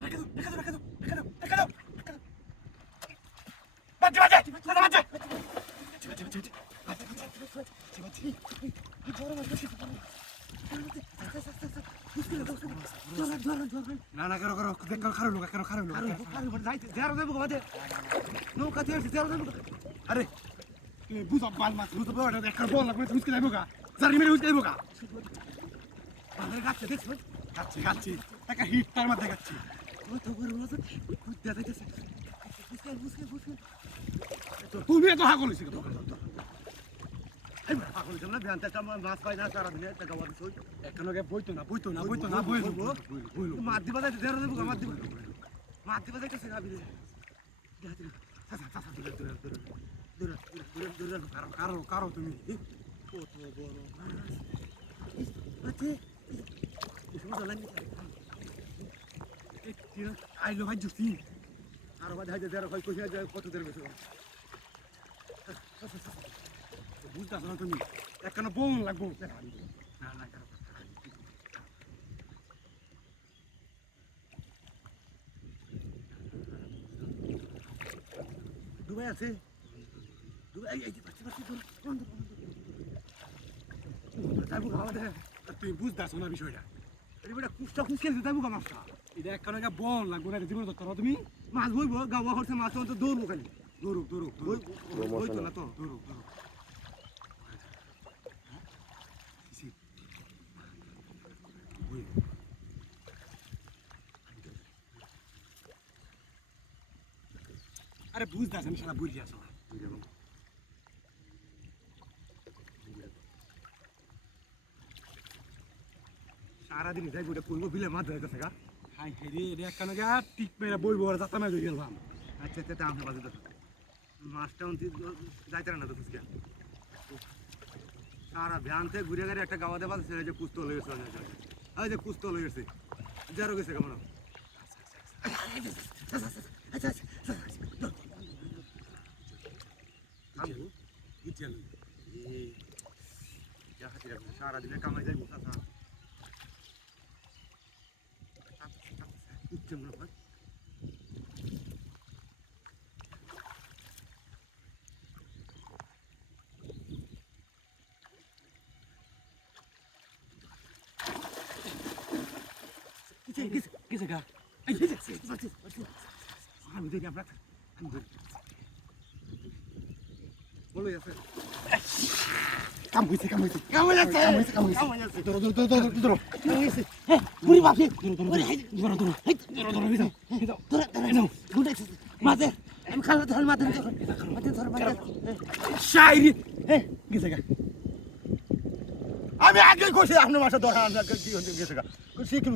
রেখে দাও, রেখে দাও, রেখে দাও, রেখে দাও, রেখে দাও, রেখে দাও। বাজে, বাজে, দাদা বাজে। বাজে, বাজে, বাজে, বাজে, বাজে, বাজে, না না করো করো দেখ খারাপ লোক কেন খারাপ লোক নৌকা দিয়ে আরে বুঝা বাল মাছ বুঝা বড় একটা বল লাগবে উসকে যাইবো গা জারি মেরে উসকে যাইবো গা বালের গাছে দেখছো গাছে গাছে একটা হিট তার মধ্যে গাছে কত বড় মাছ খুদ দেয়া যাইতেছে বুঝকে বুঝকে বুঝকে তো তুমি তো হাগল হইছিস তো এই হাগল জন্য ব্যান্তা মাছ পাই না সারা দিনে টাকা ওয়াদি সই একনকে বইতো না বইতো না বইতো না বইলো বইলো মাছ দিবা যাইতে দেড় দেবো মাছ দিবা মাছ দিবা যাইতেছে না বিলে দেখাতে না সাসা সাসা দূরে দূরে দূরে দূরে দূরে দূরে কারো কারো কারো তুমি কত বড় মাছ আতে বুঝো লাগি এই তিন আইলো ভাই জুসি আর বাদ হাইতে দেড় কই কইয়া যায় কত দেড় বেশি বুঝতাছ না তুমি একখানা বোন লাগবো না না কারো দুবাই আছে দুবাই এই যে পাচ্ছি পাচ্ছি যাইবো আমাদের তুই বুঝতেছ না বিষয়টা এটা কুষ্টা কুচ খেলতে যাইবো গা মাছটা এটা একখানা বন লাগবো না জীবন ধরতে তুমি মাছ বইবো গাওয়া হচ্ছে মাছ তো দৌড়বো খালি দৌড়ুক দৌড়ুক বইতো না তো দৌড়ুক দৌড়ুক আরে বুঝতেছ আমি সারা বুঝি আসো সারাদিন যাই বইটা করবো বিলে মাছ ধরে গেছে গা হাই হাই রে এটা একখানা গা টিক মেরা বইবো আর যাতা মাছ হয়ে গেলাম আচ্ছা আচ্ছা আমি বাজে দেখো মাছটা যাইতে না তো তুই সারা ভ্যানতে ঘুরে ঘুরে একটা গাওয়া দেওয়া সে যে কুস্ত হয়ে গেছে ওই যে কুস্ত হয়ে গেছে যারও গেছে কেমন সারা দিনে কামাই যাই বসা Gisa ka? Ay, আমি ধরি আমরা আমি ধরি বলো আছে কাম হইছে কাম হইছে কাম হইছে কাম হইছে কাম হইছে ধরো ধরো ধরো ধরো ধরো কাম হইছে হ্যাঁ পুরি বাপি ধরো ধরো ধরো ধরো ধরো ধরো ধরো ধরো ধরো গুড মাঝে আমি খালা ধর মাঝে ধর মাঝে শাইরি হ্যাঁ গিসে গা আমি আগে কইছি আপনি মাসে ধরা কি হচ্ছে গিসে গা শিখুন